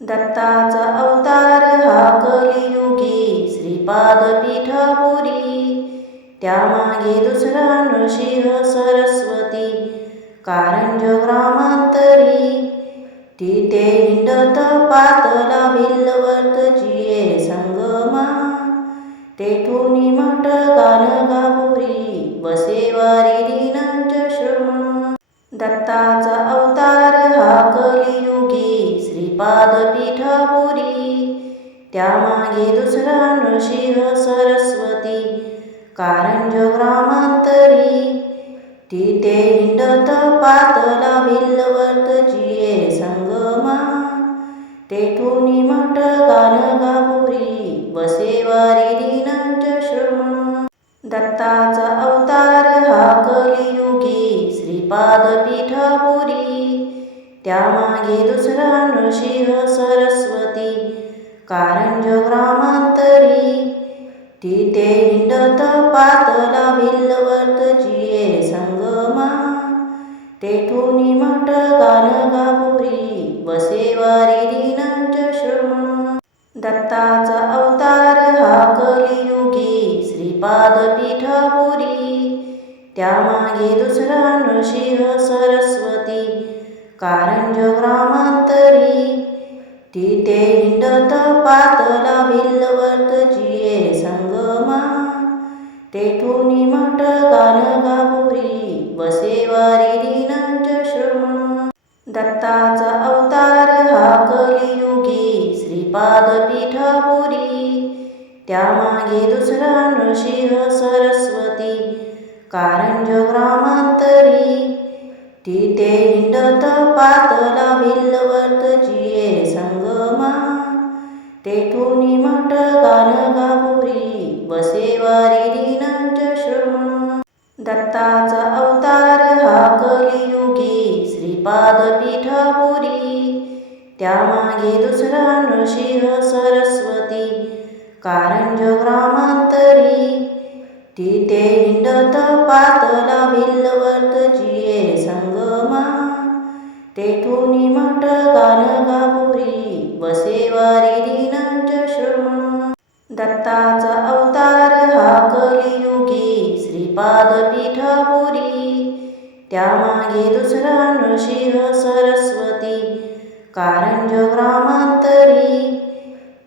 दत्ताचा अवतार हा कलियुगी श्रीपाद पीठापुरी त्यामागे दुसरा नृसिंह सरस्वती कारंज ग्रामांतरी. तिथे हिंडत पातला भिल्लवत जिये संगमा. तेथून मठ गाणगापुरी वसेवारी दिनांच्या श्रमण दत्ताचा अवतार हा कलियुगी श्रीपाद पीठापुरी त्यामागे दुसरा नृसिंह सरस्वती कारंज ग्रामांतरी. तिथे हिंडत पातला भिल्लवत जिये संगमा. तेथून मठ गानगापुरी वसेवारी दिनांच्या श्रवण. दत्ताचा तेथून मठ गाणगापुरी वसेवारी दिनांच्या श्रवण. दत्ताचा अवतार हा कलियुगी श्रीपाद पीठापुरी. त्यामागे दुसरा नृसिंह सरस्वती कारंज ग्रामांतरी. तिथे हिंडत पातला भिल्लवत जिये संगमा. तेथून मठ गाणगापुरी वसेवारी दिनांच्या श्रवण. दत्ताचा अवतार हा कलियुगी श्रीपाद पीठापुरी त्यामागे दुसरा नृसिंह त्यामागे दुसरा नृसिंह सरस्वती कारंज ग्रामांतरी तिथे हिंडत पातला भिल्लवत जिये संगमा तेथून मठ गाणगापुरी वसेवारी दिनांच्या श्रमण दत्ताचा अवतार हा कलियुगी श्रीपाद पीठापुरी त्यामागे दुसरा नृसिंह सरस्वती कारंज ग्रामांतरी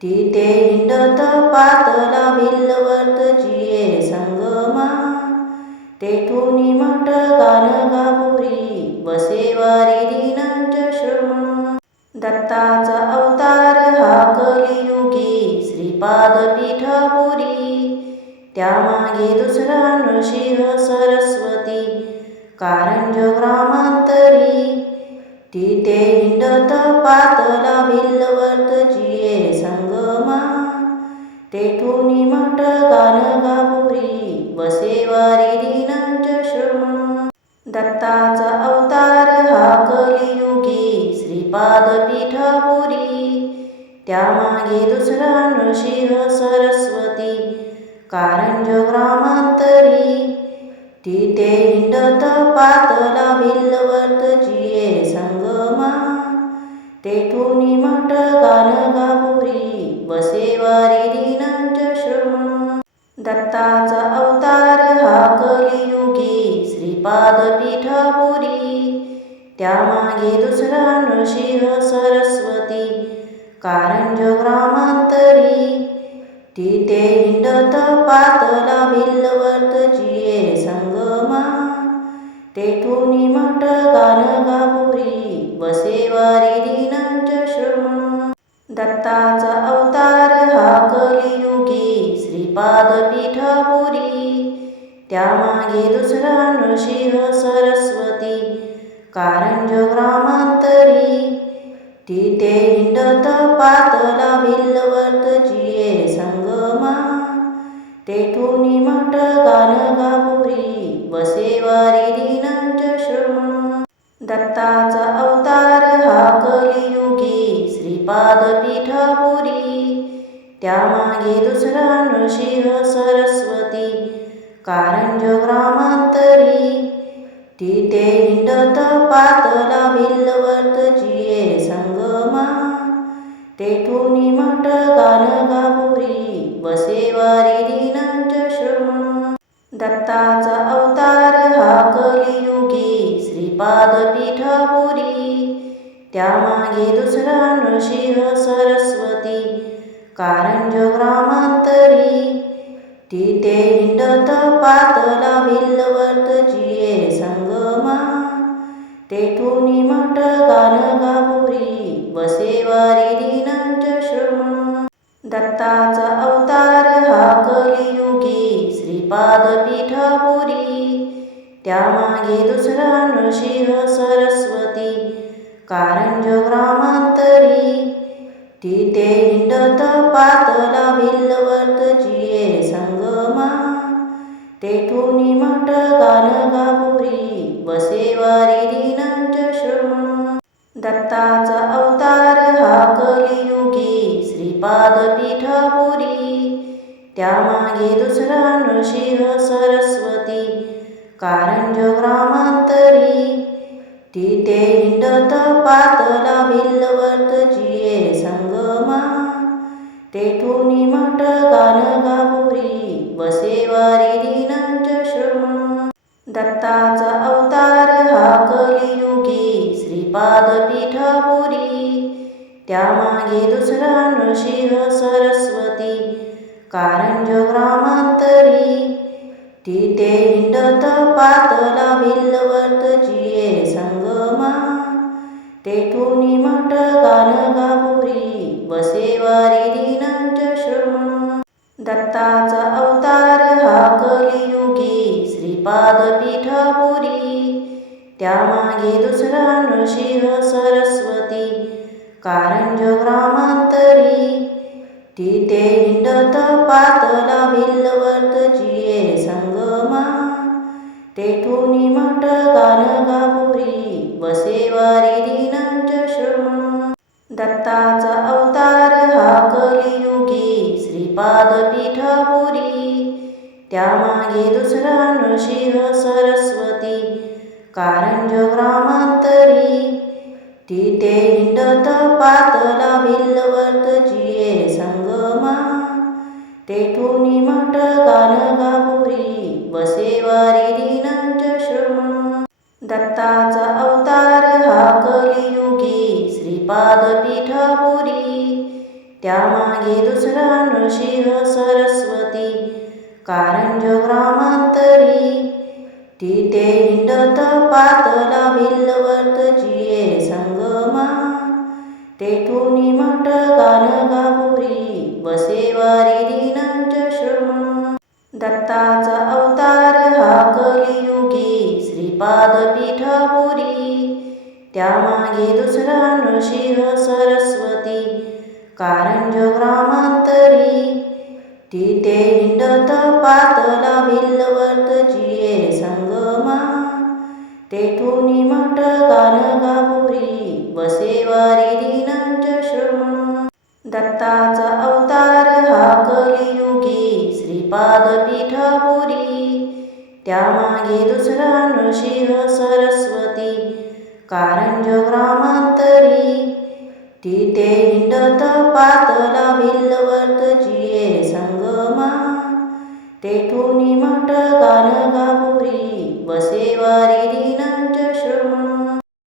तिथे हिंडत पातला भिल्लवत जिये संगमा. तेथून मठ गाणगापुरी वसेवारी दिनांच्या श्रम दत्ताचा अवतार हा कलियुगी श्रीपाद पीठापुरी त्यामागे दुसरा नृसिंह सरस्वती. कारंज ग्रामांतरी तिथे हिंडत पातला भिल्लवत जिये संगमा. तेथून मठ गाणगापुरी वसेवारी दिनांच्या श्रमण दत्ताचा अवतार हा कलियुगी श्रीपाद पीठापुरी. त्यामागे दुसरा नृसिंह सरस्वती कारंज ग्रामांतरी. तिथे हिंडत पातला मा तेथोनी संगमा तेथून मठ गाणगापुरी वसेवारी दिनांच्या श्रमण दत्ताचा अवतार हा कलियुगी श्रीपाद पीठापुरी त्यामागे दुसरा नृसिंह सरस्वती कारंज ग्रामांतरी. तिथे हिंडत पातला भिल्लवत जिये संगमा. तेथून मठ गाणगापुरी तिथे हिंडत पातला भिल्लवत जिये संगमा तेथून मठ गाणगापुरी वसेवारी दिनांच्या श्रमण दत्ताचा अवतार हा कलियुगी श्रीपाद पीठापुरी त्यामागे दुसरा नृसिंह सरस्वती कारंज ग्रामांतरी. तिथे हिंडत पातला भिल्लवत जिये संगमा. तेथून मठ गाणगापुरी वसेवारी दिनांच्या श्रमण दत्ताचा अवतार हा कलियुगी श्रीपाद पीठापुरी. त्यामागे दुसरा नृसिंह सरस्वती कारंज ग्रामांतरी. तिथे हिंडत पातला भिल्लवतचिये तेथून मठ गाणगापुरी वसेवारी दिनांच्या श्रवण. दत्ताचा अवतार हा कलियुगी श्रीपाद पीठापुरी. त्यामागे दुसरा नृसिंह सरस्वती कारंज ग्रामांतरी. तिथे हिंडत पातला भिल्लवतचिये संगमा. तेथून मठ गाणगापुरी वसेवारी दिनांच्या श्रवण. दत्ताचा अवतार हा कलियुगी श्रीपाद पीठापुरी त्यामागे दुसरा नृसिंह सरस्वती कारंज ग्रामांतरी. तिथे हिंडत पातला भिल्लवतचिये संगमा. तेथून मठ गाणगापुरी वसेवारी दिनांच्या श्रवण. दत्ताचा अवतार हा कलियुगी श्रीपाद पीठापुरी. त्यामागे दुसरा नृसिंह सरस्वती कारंज ग्रामांतरी. तिथे हिंडत पातला भिल्लवतचिये संगमा. तेथून कारंज ग्रामांतरी. तिथे हिंडत पातला भिल्लवतचिये संगमा. तेथून मठ गाणगापुरी वसेवारी दिनांच्या श्रम. दत्ताचा अवतार हा कलियुगी श्रीपाद पीठापुरी. त्यामागे दुसरा नृसिंह सरस्वती. कारंज ग्रामांतरी. तिथे हिंडत पातला भिल्लवतचिये संगमा. तेथून मठ गाणगापुरी वसेवारी दिनांच्या श्रमण दत्ताचा अवतार हा कलियुगी श्रीपाद पीठापुरी त्यामागे दुसरा नृसिंह सरस्वती कारंज ग्रामांतरी. तिथे हिंडत पातला भिल्लवतचिये जी तेथून मठ गाणगापुरी वसेवारी दिनांच्या श्रवण. दत्ताचा अवतार हा कलियुगी श्रीपाद पीठापुरी. त्यामागे दुसरा नृसिंह सरस्वती कारंज ग्रामांतरी. तिथे हिंडत पातला भिल्लवतचिये तेथून मठ गाणगापुरी वसेवारी दिनांच्या श्रवण. दत्ताचा अवतार हा कलियुगी श्रीपाद पीठापुरी त्यामागे दुसरा नृसिंह सरस्वती कारंज ग्रामांतरी. तिथे हिंडत पातला भिल्लवतचिये संगमा. तेथून मठ गाणगापुरी वसेवारी दिनांच्या